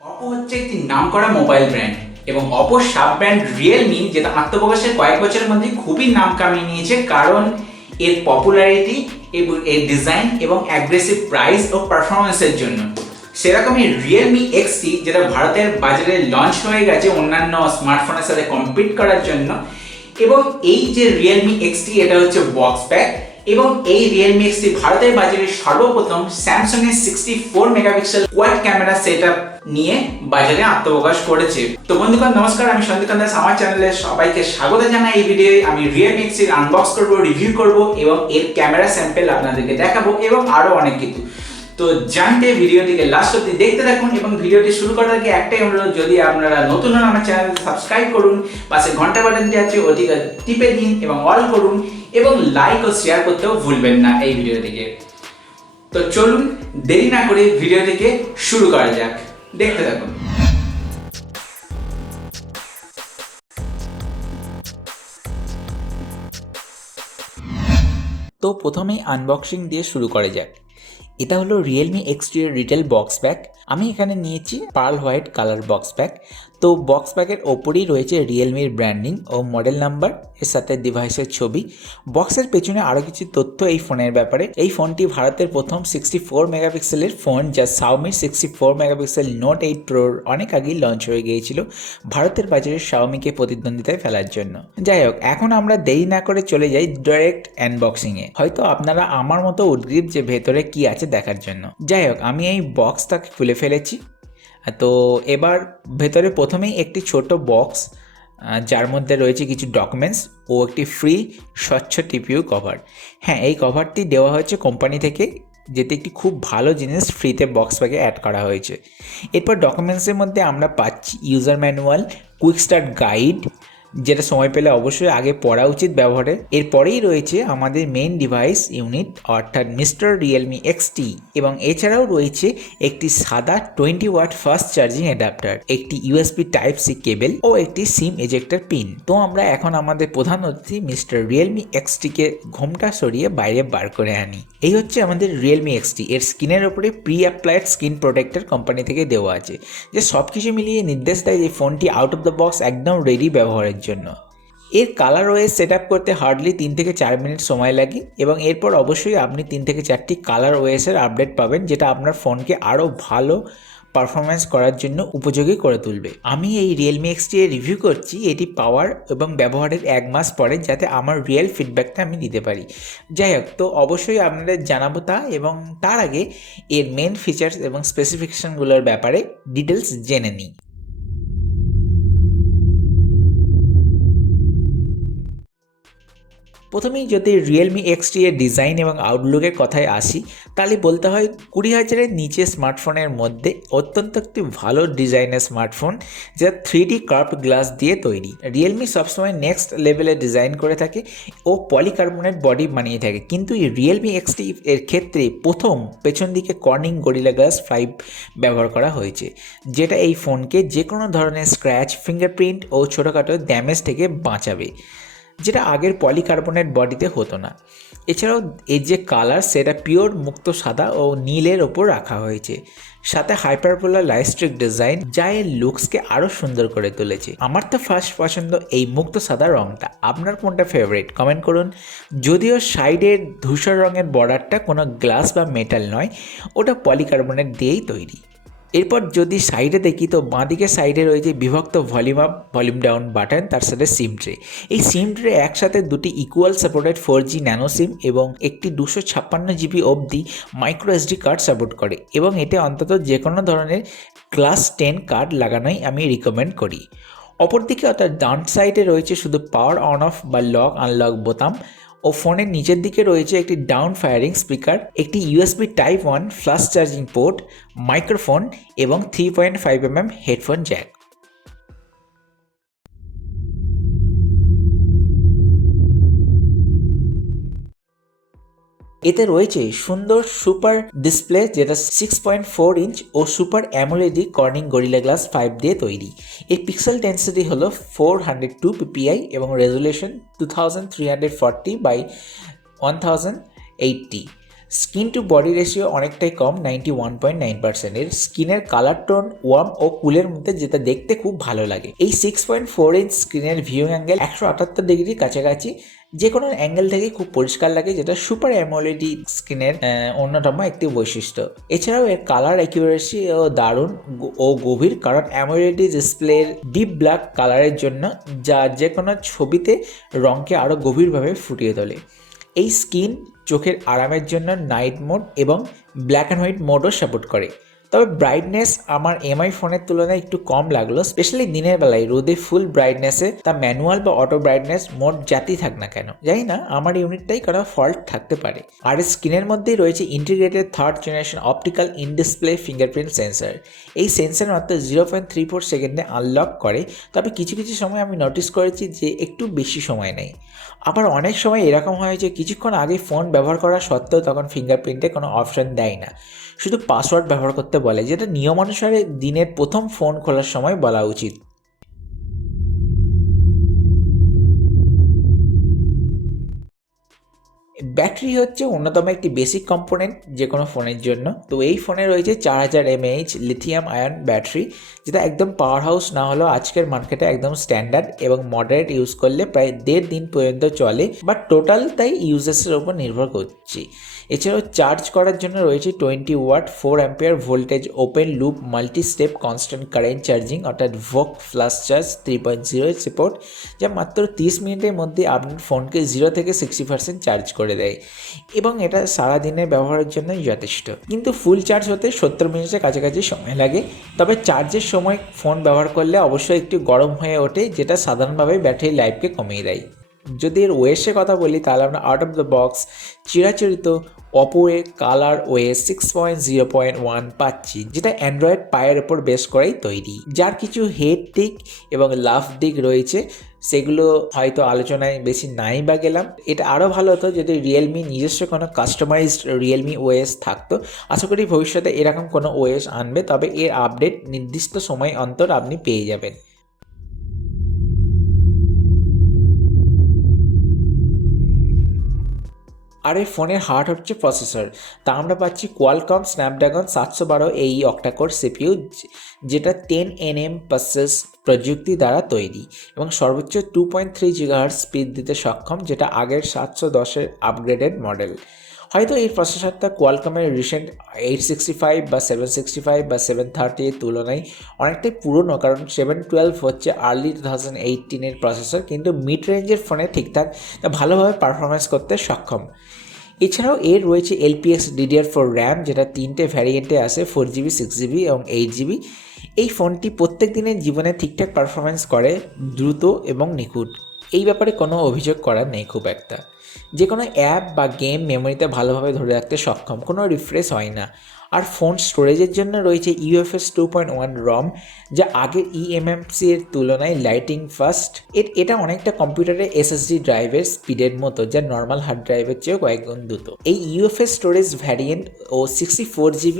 Oppo হচ্ছে একটি নামকরা মোবাইল ব্র্যান্ড এবং অপোর সাব ব্র্যান্ড রিয়েলমি যেটা আত্মপ্রকাশের কয়েক বছরের মধ্যে খুবই নাম কামিয়ে নিয়েছে, কারণ এর পপুলারিটি এবং এর ডিজাইন এবং অ্যাগ্রেসিভ প্রাইস ও পারফরমেন্সের জন্য। সেরকমই রিয়েলমি এক্সটি যেটা ভারতের বাজারে লঞ্চ হয়ে গেছে অন্যান্য স্মার্টফোনের সাথে কম্পিট করার জন্য। এবং এই যে রিয়েলমি এক্সটি এটা হচ্ছে বক্স প্যাক, এবং এই রিয়েলমি এক্সটি ভারতের বাজারে সর্বপ্রথম স্যামসাং এর 64 মেগাপিক্সেল কোয়াড ক্যামেরা সেটআপ নিয়ে বাজারে আত্মপ্রকাশ করেছে। তো বন্ধুগণ নমস্কার, আমি সন্দীপ দাস, আমার চ্যানেলে সবাইকে স্বাগত জানাই। এই ভিডিওয়ে আমি রিয়েলমি এক্সটির আনবক্স করব, রিভিউ করব এবং এর ক্যামেরা স্যাম্পল আপনাদেরকে দেখাবো এবং আরো অনেক কিছু। তো জানতে ভিডিওটিকে লাস্ট অবধি দেখতে থাকুন এবং ভিডিওটি শুরু করার আগে একটাই অনুরোধ, যদি আপনারা নতুন হন আমার চ্যানেলকে সাবস্ক্রাইব করুন, পাশে ঘন্টা বাটনটি আছে ওটিকে টিপে দিন এবং অল করুন এবং লাইক ও শেয়ার করতেও ভুলবেন না এই ভিডিওটিকে। তো চলুন দেরি না করে ভিডিওটিকে শুরু করা যাক, দেখতে থাকুন। তো প্রথমেই আনবক্সিং দিয়ে শুরু করা যাক। এটা হলো রিয়েলমি এক্সটি এর রিটেল বক্স প্যাক। আমি এখানে নিয়েছি pearl white colour box pack. তো বক্স প্যাকের ওপরেই রয়েছে রিয়েলমির ব্র্যান্ডিং ও মডেল নাম্বার, এর সাথে ডিভাইসের ছবি। বক্সের পেছনে আরও কিছু তথ্য এই ফোনের ব্যাপারে। এই ফোনটি ভারতের প্রথম 64 মেগাপিক্সেলের ফোন, যা শাওমির 64 মেগাপিক্সেল নোট 8 প্রোর অনেক আগেই লঞ্চ হয়ে গিয়েছিল ভারতের বাজারে শাওমিকে প্রতিদ্বন্দ্বিতায় ফেলার জন্য। যাই হোক, এখন আমরা দেরি না করে চলে যাই ডাইরেক্ট আনবক্সিংয়ে। হয়তো আপনারা আমার মতো উদ্গ্রীব যে ভেতরে কি আছে দেখার জন্য। যাই হোক, আমি এই বক্সটাকে খুলে ফেলেছি। তো এবার ভেতরে প্রথমেই একটি ছোট বক্স, যার মধ্যে রয়েছে কিছু ডকুমেন্টস ও একটি ফ্রি স্বচ্ছ টিপিইউ কভার। হ্যাঁ, এই কভারটি দেওয়া হয়েছে কোম্পানি থেকে, যেটি একটি খুব ভালো জিনিস ফ্রিতে বক্স প্যাকে অ্যাড করা হয়েছে। এরপর ডকুমেন্টসের মধ্যে আমরা পাচ্ছি user manual, quick start guide, যেটা সময় পেলে অবশ্যই আগে পড়া উচিত ব্যবহারে। এরপরেই রয়েছে আমাদের মেইন ডিভাইস ইউনিট, অর্থাৎ মিস্টার রিয়েলমি এক্সটি, এবং এছাড়াও রয়েছে একটি সাদা 20 ওয়াট ফাস্ট চার্জিং অ্যাডাপ্টার, একটি ইউএসবি টাইপ সি কেবল ও একটি সিম এজেক্টর পিন। তো আমরা এখন আমাদের প্রধান অতিথি মিস্টার রিয়েলমি এক্সটিকে ঘোমটা সরিয়ে বাইরে বার করে আনি। এই হচ্ছে আমাদের রিয়েলমি এক্সটি। এর স্ক্রিনের ওপরে pre applied screen protector company থেকে দেওয়া আছে, যে সব কিছু মিলিয়ে নির্দেশ দেয় যে ফোনটি আউট অফ দ্য বক্স একদম রেডি ব্যবহারের জন্য। এর কালার ওয়েস সেট আপ করতে হার্ডলি 3 থেকে 4 মিনিট সময় লাগে, এবং এরপর অবশ্যই আপনি 3 থেকে 4টি কালার ওয়েসের আপডেট পাবেন, যেটা আপনার ফোনকে আরও ভালো পারফরমেন্স করার জন্য উপযোগী করে তুলবে। আমি এই রিয়েলমি এক্সটি এর রিভিউ করছি এটি পাওয়ার এবং ব্যবহারের 1 মাস পরে, যাতে আমার রিয়েল ফিডব্যাকটা আমি দিতে পারি। যাই হোক, তো অবশ্যই আপনাদের জানাবো তা, এবং তার আগে এর মেন ফিচার্স এবং স্পেসিফিকেশনগুলোর ব্যাপারে ডিটেলস জেনে নিই। প্রথমেই যদি রিয়েলমি এক্সটি এর ডিজাইন এবং আউটলুকের কথায় আসি, তাহলে বলতে হয় 20,000-এর নিচে স্মার্টফোনের মধ্যে অত্যন্ত একটি ভালো ডিজাইনের স্মার্টফোন, যা 3D কার্ভ গ্লাস দিয়ে তৈরি। রিয়েলমি সবসময় নেক্সট লেভেলে ডিজাইন করে থাকে ও পলিকার্বনেট বডি বানিয়ে থাকে, কিন্তু এই রিয়েলমি এক্সটি এর ক্ষেত্রে প্রথম পেছন দিকে কর্নিং গরিলা গ্লাস 5 ব্যবহার করা হয়েছে, যেটা এই ফোনকে যে কোনো ধরনের স্ক্র্যাচ, ফিঙ্গারপ্রিন্ট ও ছোটোখাটো ড্যামেজ থেকে বাঁচাবে, যেটা আগের পলিকার্বনেট বডিতে হতো না। এছাড়াও এর যে কালার, সেটা পিওর মুক্ত সাদা ও নীলের ওপর রাখা হয়েছে, সাথে হাইপারবোলা লাইস্ট্রিক ডিজাইন, যা এর লুকসকে আরও সুন্দর করে তুলেছে। আমার তো ফার্স্ট পছন্দ এই মুক্ত সাদা রঙটা। আপনার কোনটা ফেভারিট কমেন্ট করুন। যদিও সাইডের ধূসর রঙের বর্ডারটা কোনো গ্লাস বা মেটাল নয়, ওটা পলিকার্বনেট দিয়েই তৈরি। এরপর যদি সাইডে দেখি, তো বাঁদিকে সাইডে রয়েছে বিভক্ত volume up volume down button, তার সাথে সিম ট্রে। এই সিম ট্রে একসাথে দুটি ইকুয়াল সাপোর্টেড 4G ন্যানো সিম এবং একটি 256 GB অবধি মাইক্রো SD কার্ড সাপোর্ট করে, এবং এতে অন্তত যে কোনো ধরনের ক্লাস 10 কার্ড লাগানোই আমি রিকমেন্ড করি। অপরদিকে অর্থাৎ ডান সাইডে রয়েছে শুধু পাওয়ার অন অফ বা লক আনলক বোতাম, ও ফোনের নিচের দিকে রয়েছে একটি ডাউন ফায়ারিং স্পিকার, একটি USB type 1 flash charging port, microphone এবং 3.5mm হেডফোন জ্যাক। এতে রয়েছে সুন্দর সুপার ডিসপ্লে, যেটা 6.4 ইঞ্চ ও super AMOLED Corning Gorilla glass 5 দিয়ে তৈরি। এর পিক্সেল ডেন্সিটি হলো 402 ppi এবং resolution 2340 by 1080। Skin to body ratio অনেকটাই কম, 91.9%। এর স্কিনের কালার টোন ওয়ার্ম ও কুলের মধ্যে, যেটা দেখতে খুব ভালো লাগে। এই 6.4 ইঞ্চ স্ক্রিনের ভিউইং অ্যাঙ্গেল 178 ডিগ্রি কাছাকাছি, যে কোনো অ্যাঙ্গেল থেকে খুব পরিষ্কার লাগে, যেটা সুপার অ্যামোলেড স্ক্রিনের অন্যতম একটি বৈশিষ্ট্য। এছাড়াও এর কালার অ্যাকিউরেসি ও দারুণ ও গভীর, কারণ অ্যামোলেড ডিসপ্লের ডিপ ব্ল্যাক কালারের জন্য, যা যে কোনো ছবিতে রঙকে আরও গভীরভাবে ফুটিয়ে তোলে। এই স্কিন চোখের আরামের জন্য নাইট মোড এবং ব্ল্যাক অ্যান্ড হোয়াইট মোডও সাপোর্ট করে। তবে ব্রাইটনেস আমার এমআই ফোনের তুলনায় একটু কম লাগলো, স্পেশালি দিনের বেলায় রোদে ফুল ব্রাইটনেসে তা ম্যানুয়াল বা অটো ব্রাইটনেস মোড যাতেই থাক না কেন, জানি না আমার ইউনিটটাই কোনো ফল্ট থাকতে পারে। আর স্ক্রিনের মধ্যেই রয়েছে integrated third generation optical in display fingerprint sensor. এই সেন্সর মাত্র 0.34 সেকেন্ডে আনলক করে, তবে কিছু কিছু সময় আমি নোটিস করেছি যে একটু বেশি সময় নেয়। আবার অনেক সময় এরকম হয় যে কিছুক্ষণ আগে ফোন ব্যবহার করা সত্ত্বেও তখন ফিঙ্গারপ্রিন্টে কোনো অপশন দেয় না, শুধু পাসওয়ার্ড ব্যবহার করতে বলে, যেটা নিয়মানুসারে দিনের প্রথম ফোন খোলার সময় বলা উচিত। ব্যাটারি হচ্ছে অন্যতম একটি বেসিক কম্পোনেন্ট যে কোনো ফোনের জন্য। তো এই ফোনে রয়েছে 4000 mAh লিথিয়াম আয়ন ব্যাটারি, যেটা একদম পাওয়ার হাউস না হলেও আজকের মার্কেটে একদম স্ট্যান্ডার্ড এবং মডারেট ইউজ করলে প্রায় 1.5 দিন পর্যন্ত চলে, বাট টোটাল তাই ইউজেসের উপর নির্ভর করছি। এছাড়াও চার্জ করার জন্য রয়েছে 20 watt 4 ampere voltage open loop multi step constant current charging, অর্থাৎ ভোক ফ্লাশ চার্জ 3.0 সাপোর্ট, যা মাত্র 30 মিনিটের মধ্যে আপনার ফোনকে 0 থেকে 60% চার্জ করে দেয় এবং এটা সারাদিনের ব্যবহারের জন্যই যথেষ্ট। কিন্তু ফুল চার্জ হতে 70 মিনিটের কাছাকাছি সময় লাগে। তবে চার্জের সময় ফোন ব্যবহার করলে অবশ্যই একটু গরম হয়ে ওঠে, যেটা সাধারণভাবে ব্যাটারি লাইফকে কমিয়ে দেয়। যদি এর ওয়েসের কথা বলি, তাহলে আমরা আউট অফ দ্য বক্স চিরাচরিত অপো এ কালার ওএস 6.0.1 পাচ্ছি, যেটা অ্যান্ড্রয়েড পায়ের ওপর বেস করেই তৈরি, যার কিছু হেড দিক এবং লাভ দিক রয়েছে, সেগুলো হয়তো আলোচনায় বেশি নাই বা গেলাম। এটা আরও ভালো হতো যদি রিয়েলমি নিজস্ব কোনো কাস্টমাইজড রিয়েলমি ওএস থাকতো। আশা করি ভবিষ্যতে এরকম কোনো ওএস আনবে, তবে এর আপডেট নির্দিষ্ট সময় অন্তর আপনি পেয়ে যাবেন। আর এই ফোনের হার্ট হচ্ছে প্রসেসর, তা আমরা পাচ্ছি কোয়ালকম স্ন্যাপড্রাগন 712 এই অক্টাকোর সিপিইউ, যেটা 10nm পালসাস প্রযুক্তি দ্বারা তৈরি এবং সর্বোচ্চ 2.3 GHz স্পিড দিতে সক্ষম, যেটা আগের 710-এর আপগ্রেডেড মডেল। হয়তো এই প্রসেসরটা কোয়ালকমের রিসেন্ট 865 বা 765 বা 730 এর তুলনায় অনেকটাই পুরনো, কারণ 712 হচ্ছে আর্লি 2018-এর প্রসেসর, কিন্তু মিড রেঞ্জের ফোনে ঠিকঠাক ভালোভাবে পারফরমেন্স করতে সক্ষম। এছাড়াও এর রয়েছে LPX DDR4 র্যাম, যেটা 3টে ভ্যারিয়েন্টে আসে, 4GB 6GB এবং 8GB। এই ফোনটি প্রত্যেক দিনের জীবনে ঠিকঠাক পারফরমেন্স করে, দ্রুত এবং নিখুঁত, এই ব্যাপারে কোনো অভিযোগ করার নেই খুব একটা। যে কোনো অ্যাপ বা গেম মেমোরিতে ভালোভাবে ধরে রাখতে সক্ষম, কোনো রিফ্রেশ হয় না। আর ফোন স্টোরেজের জন্য রয়েছে UFS 2.1 রম, যা আগের eMMC এর তুলনায় লাইটিং ফাস্ট। এটা অনেকটা কম্পিউটারের SSD ড্রাইভের স্পিডের মতো, যা নর্মাল হার্ড ড্রাইভের চেয়েও কয়েক গুণ দ্রুত। এই UFS স্টোরেজ ভ্যারিয়েন্ট ও 64GB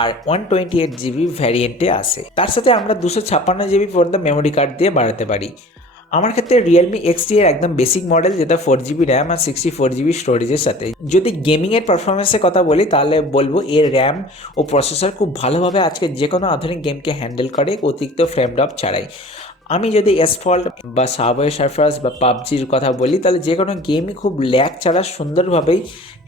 আর 128GB ভ্যারিয়েন্টে আসে। তার সাথে আমরা 256GB পর্যন্ত মেমোরি কার্ড দিয়ে বাড়াতে পারি। আমার ক্ষেত্রে রিয়েলমি XT এর একদম বেসিক মডেল, যেটা 4GB র্যাম আর 64GB স্টোরেজের সাথে। যদি গেমিংয়ের পারফরমেন্সের কথা বলি, তাহলে বলবো এর র্যাম ও প্রসেসর খুব ভালোভাবে আজকে যে কোনো আধুনিক গেমকে হ্যান্ডেল করে, অতিরিক্ত ফ্রেম ড্রপ ছাড়াই। আমি যদি অ্যাসফল্ট বা সাবওয়ে সার্ফার্স বা পাবজির কথা বলি, তাহলে যে কোনো গেমই খুব ল্যাগ ছাড়া সুন্দরভাবেই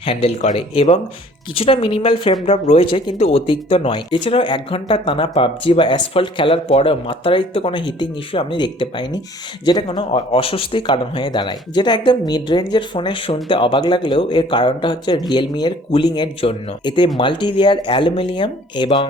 হ্যান্ডেল করে এবং কিছুটা মিনিমাল ফ্রেম ড্রপ রয়েছে, কিন্তু অতিরিক্ত নয়। এছাড়াও 1 ঘন্টা টানা পাবজি বা অ্যাসফল্ট খেলার পরেও মাত্রাতিরিক্ত কোনো হিটিং ইস্যু আমি দেখতে পাইনি, যেটা কোনো অস্বস্তির কারণ হয়ে দাঁড়ায়। যেটা একদম মিড রেঞ্জের ফোনে শুনতে অবাক লাগলেও এর কারণটা হচ্ছে রিয়েলমি এর কুলিংয়ের জন্য। এতে মাল্টি লেয়ার অ্যালুমিনিয়াম এবং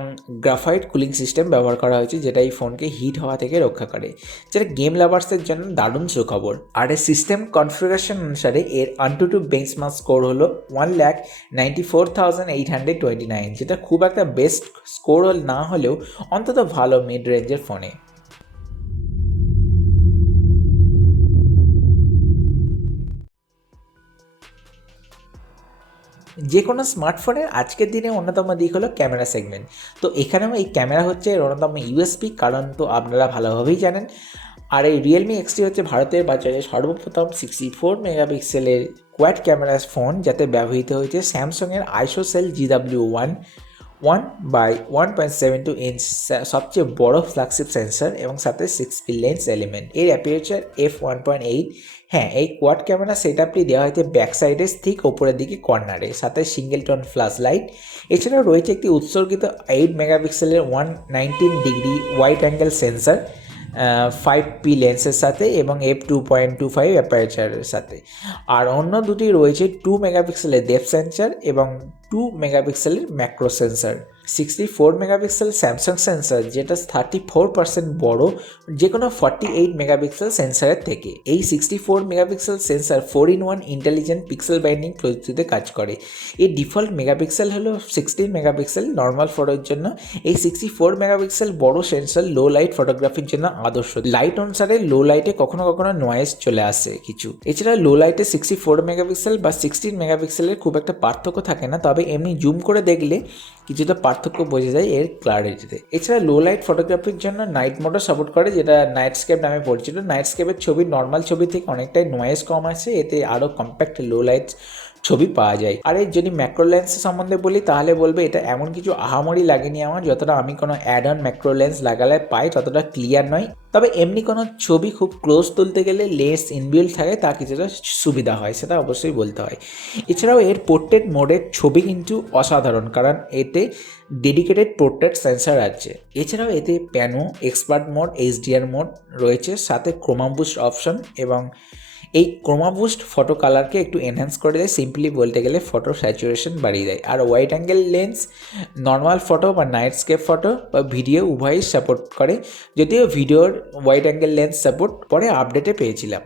গ্রাফাইট কুলিং সিস্টেম ব্যবহার করা হয়েছে, যেটা এই ফোনকে হিট হওয়া থেকে রক্ষা করে, যেটা গেম লাভার্সের জন্য দারুণ সুখবর। আর এর সিস্টেম কনফিগারেশন অনুসারে এর AnTuTu বেঞ্চমার্ক স্কোর হলো 1,94,829, যেটা খুব একটা বেস্ট স্কোর না হলেও অন্তত ভালো মিড রেঞ্জের ফোনে। যে কোনো স্মার্টফোনের আজকের দিনে অন্যতম দিক হলো ক্যামেরা সেগমেন্ট। তো এখানেও এই ক্যামেরা হচ্ছে এর অন্যতম ইউএসপি, কারণ তো আপনারা ভালোভাবেই জানেন আর এই রিয়েলমি এক্সটি হচ্ছে ভারতের বাজারে সর্বপ্রথম 64 মেগাপিক্সেলের কোয়াড ক্যামেরার ফোন, যাতে ব্যবহৃত হয়েছে স্যামসাংয়ের আইসোসেল GW1 1/72 ইঞ্চ সবচেয়ে বড় ফ্ল্যাগশিপ সেন্সর এবং সাথে 6P লেন্স এলিমেন্ট। এর অ্যাপারচার f1.8। হ্যাঁ, এই কোয়াড ক্যামেরা সেটআপটি দেওয়া হয়েছে ব্যাক সাইডে ঠিক ওপরের দিকে কর্নারে, সাথে সিঙ্গেল টোন ফ্ল্যাশ লাইট। এছাড়াও রয়েছে একটি উৎসর্গিত 8 মেগাপিক্সেলের 119 degree wide angle sensor 5P লেন্সের সাথে এবং f2.25 অ্যাপারচারের সাথে। আর অন্য দুটি রয়েছে 2 মেগাপিক্সেলের ডেপথ সেন্সর এবং 2 মেগাপিক্সেলের macro sensor. 64 megapixel Samsung sensor, যেটা 34% বড় যে কোনো 48 মেগাপিক্সেল সেন্সরের থেকে। এই 64 megapixel sensor 4-in-1 intelligent pixel binding প্রযুক্তিতে কাজ করে। এর ডিফল্ট মেগাপিক্সেল হলো 16 মেগাপিক্সেল নর্মাল ফটোর জন্য। এই 64 মেগাপিক্সেল বড় সেন্সর লো লাইট ফটোগ্রাফির জন্য আদর্শ। লাইট অনুসারে লো লাইটে কখনো কখনো নয়েজ চলে আসে কিছু। এছাড়া লো লাইটে 64 মেগাপিক্সেল বা 16 মেগাপিক্সেলের খুব একটা পার্থক্য থাকে না, তবে এমনি জুম করে দেখলে কিছুটা পার্থক্য বোঝা যায় এর ক্লারিটিতে। এছাড়া লো লাইট ফটোগ্রাফির জন্য নাইট মোডও সাপোর্ট করে, যেটা নাইটস্কেপ নামে পরিচিত। নাইটস্কেপের ছবি নর্মাল ছবি থেকে অনেকটাই নয়েজ কম আছে, এতে আরও কম্প্যাক্ট লো লাইট ছবি পাওয়া যায়। আর এর যদি ম্যাক্রো লেন্স সম্বন্ধে বলি তাহলে বলবে এটা এমন কিছু আহামরি লাগেনি আমার, যতটা আমি কোনো অ্যাড অন ম্যাক্রো লেন্স লাগালে পাই ততটা ক্লিয়ার নয়। তবে এমনি কোনো ছবি খুব ক্লোজ তুলতে গেলে লেন্স ইনবিল্ট থাকে, তা কিছুটা সুবিধা হয়, সেটা অবশ্যই বলতে হয়। এছাড়াও এর পোর্ট্রেট মোডের ছবি কিন্তু অসাধারণ, কারণ এতে ডেডিকেটেড পোর্ট্রেট সেন্সর আছে। এছাড়াও এতে piano, expert mode, HDR mode রয়েছে, সাথে ক্রোমা বুস্ট অপশন, এবং এই ক্রোমা বুস্ট ফটো কালারকে একটু এনহ্যান্স করে দেয়, সিম্পলি বলতে গেলে ফটো স্যাচুরেশন বাড়িয়ে দেয়। আর wide angle lens normal photo বা নাইটস্কেপ ফটো বা ভিডিও উভয়ই সাপোর্ট করে, যদিও ভিডিওর ওয়াইড অ্যাঙ্গেল লেন্স সাপোর্ট পরে আপডেটে পেয়েছিলাম।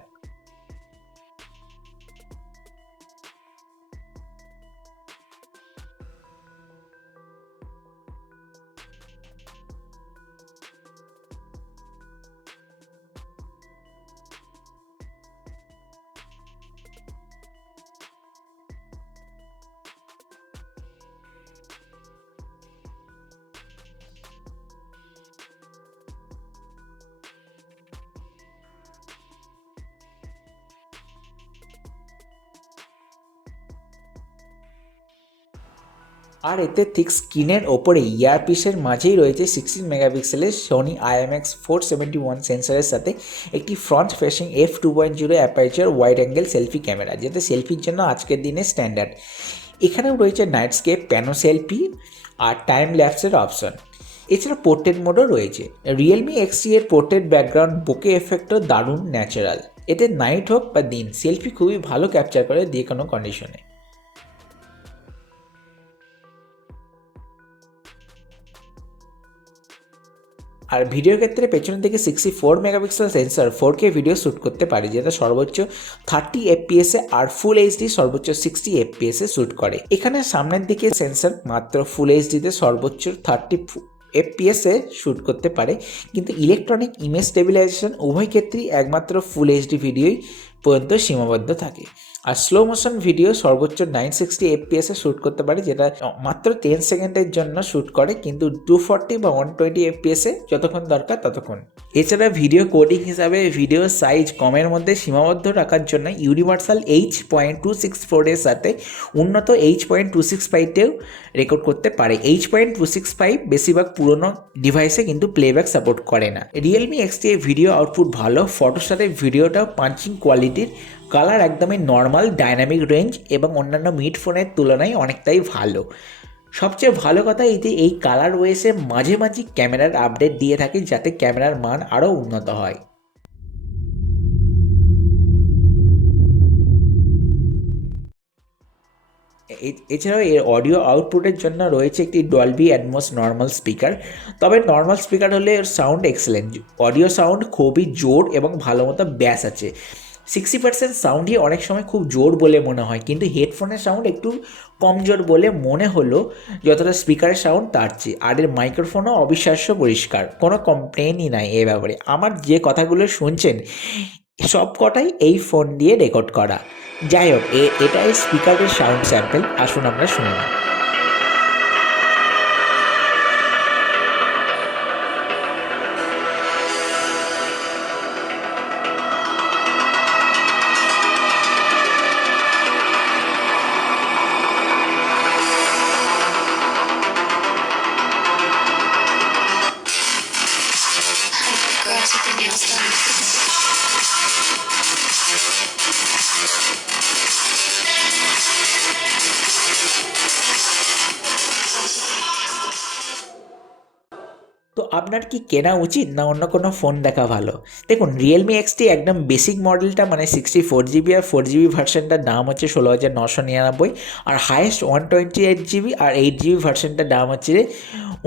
আর এতে ঠিক স্ক্রিনের ওপরে ইয়ারপিসের মাঝেই রয়েছে 16 মেগাপিক্সেলের সোনি IMX471 সেন্সরের সাথে একটি front facing f2.0 aperture wide angle selfie camera, যেটা সেলফির জন্য আজকের দিনে স্ট্যান্ডার্ড। এখানেও রয়েছে নাইটস্কেপ, প্যানো সেলফি আর টাইম ল্যাপসের অপশন। এছাড়া পোর্ট্রেট মোডও রয়েছে। রিয়েলমি এক্সটি এর পোর্ট্রেট ব্যাকগ্রাউন্ড বোকে এফেক্টও দারুণ ন্যাচারাল। এতে নাইট হোক বা দিন সেলফি খুবই ভালো ক্যাপচার করে যে কোনো কন্ডিশনে। আর ভিডিওর ক্ষেত্রে পেছনের দিকে 64 megapixel sensor 4K video shoot করতে পারে, যেটা সর্বোচ্চ 30 FPS আর ফুল এইচডি সর্বোচ্চ 60 FPS শ্যুট করে। এখানে সামনের দিকে সেন্সর মাত্র ফুল এইচডিতে সর্বোচ্চ 30 FPS শ্যুট করতে পারে, কিন্তু ইলেকট্রনিক ইমেজ স্টেবিলাইজেশন উভয় ক্ষেত্রেই একমাত্র ফুল এইচডি ভিডিওই পর্যন্ত সীমাবদ্ধ থাকে। আর স্লো মোশন ভিডিও সর্বোচ্চ 960 FPS শ্যুট করতে পারে, যেটা মাত্র 10 সেকেন্ডের জন্য শ্যুট করে, কিন্তু 240 বা 120 FPS যতক্ষণ দরকার ততক্ষণ। এছাড়া ভিডিও কোডিং হিসাবে ভিডিও সাইজ কমের মধ্যে সীমাবদ্ধ রাখার জন্য ইউনিভার্সাল H.264 এর সাথে উন্নত H.265-তেও রেকর্ড করতে পারে। H.265 বেশিরভাগ পুরনো ডিভাইসে কিন্তু প্লেব্যাক সাপোর্ট করে না। রিয়েলমি এক্সটি এর ভিডিও আউটপুট ভালো, ফটোর সাথে ভিডিওটাও পাঞ্চিং কোয়ালিটির, কালার একদমই নর্মাল, ডাইনামিক রেঞ্জ এবং অন্যান্য মিড ফোনের তুলনায় অনেকটাই ভালো। সবচেয়ে ভালো কথা এই যে এই কালার ওয়েসে মাঝে মাঝে ক্যামেরার আপডেট দিয়ে থাকে, যাতে ক্যামেরার মান আরও উন্নত হয়। এছাড়াও এর অডিও আউটপুটের জন্য রয়েছে একটি ডলবি অ্যাটমস নর্মাল স্পিকার। তবে নর্মাল স্পিকার হলে এর সাউন্ড এক্সেলেন্ট, অডিও সাউন্ড খুবই জোর এবং ভালো মতো ব্যাস আছে। 60% সাউন্ডই অনেক সময় খুব জোর বলে মনে হয়, কিন্তু হেডফোনের সাউন্ড একটু কম জোর বলে মনে হলো যতটা স্পিকারের সাউন্ড তার চেয়ে। আর এর মাইক্রোফোনও অবিশ্বাস্য পরিষ্কার, কোনো কমপ্লেনই নাই এ ব্যাপারে। আমার যে কথাগুলো শুনছেন সব কটাই এই ফোন দিয়ে রেকর্ড করা। যাই হোক, এটাই স্পিকারের সাউন্ড স্যাম্পল, আসুন আমরা শুনে নিই। তো আপনার কি কেনা উচিত না অন্য কোনো ফোন দেখা ভালো? দেখুন, রিয়েলমি এক্সটি একদম বেসিক মডেলটা মানে 64 GB আর 4 GB ভার্সনটার দাম হচ্ছে 16,999, আর হাইয়েস্ট 128 GB আর 8 GB ভার্সনটার দাম হচ্ছে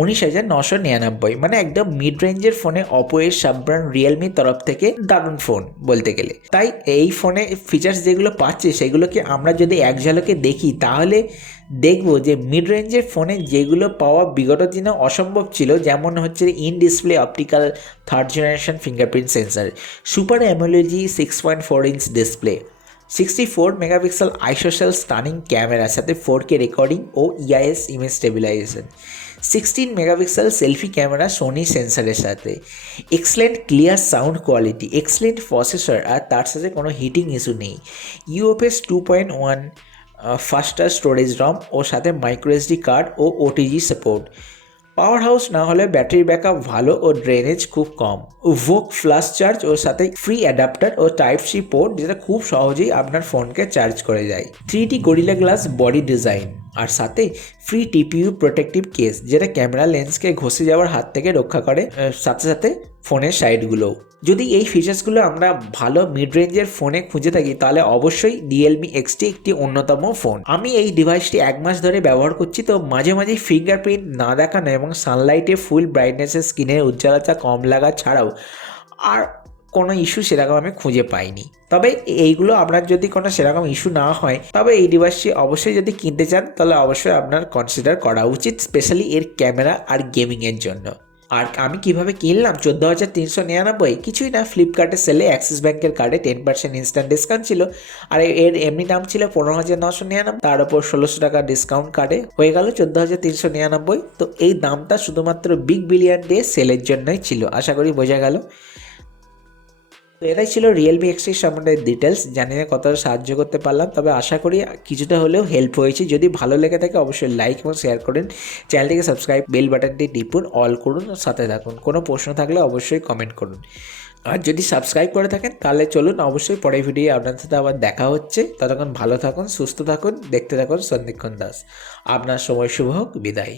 19,999। মানে একদম মিড রেঞ্জের ফোনে অপো এর সাব ব্র্যান্ড রিয়েলমির তরফ থেকে দারুণ ফোন বলতে গেলে। তাই এই ফোনে ফিচার্স যেগুলো পাচ্ছে সেগুলোকে আমরা যদি এক ঝলকে দেখি তাহলে দেখব যে মিড রেঞ্জের ফোনে যেগুলো পাওয়া বিগত দিনে অসম্ভব ছিল, যেমন হচ্ছে in display optical 3rd generation fingerprint sensor, super AMOLED 6.4 inch display, 64 megapixel ISOCELL stunning ক্যামেরার সাথে 4K রেকর্ডিং ও EIS image stabilisation, 16 megapixel selfie camera Sony সেন্সারের সাথে, excellent clear sound quality, excellent processor, আর তার সাথে কোনো হিটিং ইস্যু নেই, ইউএফএস 2.1 ফাস্টার স্টোরেজ রম ও সাথে মাইক্রো এসডি কার্ড ও ওটিজি সাপোর্ট। পাওয়ার হাউস না হলে ব্যাটারি ব্যাকআপ ভালো ও ড্রেনেজ খুব কম, ভোক ফ্লাশ চার্জ ও সাথে ফ্রি অ্যাডাপ্টার ও টাইপ সি পোর্ট, যেটা খুব সহজেই আপনার ফোনকে চার্জ করে যায়, 3D Gorilla glass body design, আর সাথে ফ্রি টিপিইউ প্রোটেক্টিভ কেস, যেটা ক্যামেরা লেন্সকে ঘষে যাওয়ার হাত থেকে রক্ষা করে, সাথে সাথে ফোনের সাইডগুলোও। যদি এই ফিচার্সগুলো আমরা ভালো মিড রেঞ্জের ফোনে খুঁজে থাকি তাহলে অবশ্যই রিয়েলমি এক্সটি একটি অন্যতম ফোন। আমি এই ডিভাইসটি 1 মাস ধরে ব্যবহার করছি, তো মাঝে মাঝে ফিঙ্গারপ্রিন্ট না দেখানো এবং সানলাইটে ফুল ব্রাইটনেসের স্ক্রিনের উজ্জ্বলতা কম লাগা ছাড়াও আর কোনো ইস্যু সেরকম আমি খুঁজে পাইনি। তবে এইগুলো আপনার যদি কোনো সেরকম ইস্যু না হয় তবে এই ডিভাইসটি অবশ্যই যদি কিনতে চান তাহলে অবশ্যই আপনার কনসিডার করা উচিত, স্পেশালি এর ক্যামেরা আর গেমিংয়ের জন্য। আর আমি কিভাবে কিনলাম 14,399? কিছুই না, ফ্লিপকার্টে সেলে অ্যাক্সিস ব্যাংকের কার্ডে 10% ইনস্ট্যান্ট ডিসকাউন্ট ছিল, আর এর এমনি দাম ছিল 15,999, তার উপর 1600 টাকা ডিসকাউন্ট কার্ডে হয়ে গেল 14,399। তো এই দামটা শুধুমাত্র বিগ বিলিয়ন ডে সেলের জন্যই ছিল। আশা করি বোঝা গেল। তো এটাই ছিল রিয়েলমি এক্সটির সম্বন্ধে ডিটেলস। জানি না কতটা সাহায্য করতে পারলাম, তবে আশা করি কিছুটা হলেও হেল্প হয়েছে। যদি ভালো লেগে থাকে অবশ্যই লাইক এবং শেয়ার করুন, চ্যানেলটিকে সাবস্ক্রাইব, বেল বাটনটি টিপুন, অল করুন, সাথে থাকুন। কোনো প্রশ্ন থাকলে অবশ্যই কমেন্ট করুন। আর যদি সাবস্ক্রাইব করে থাকেন তাহলে চলুন অবশ্যই পরের ভিডিও আপনার সাথে আবার দেখা হচ্ছে। ততক্ষণ ভালো থাকুন, সুস্থ থাকুন, দেখতে থাকুন সন্দীক্ষণ দাস। আপনার সময় শুভ হোক, বিদায়।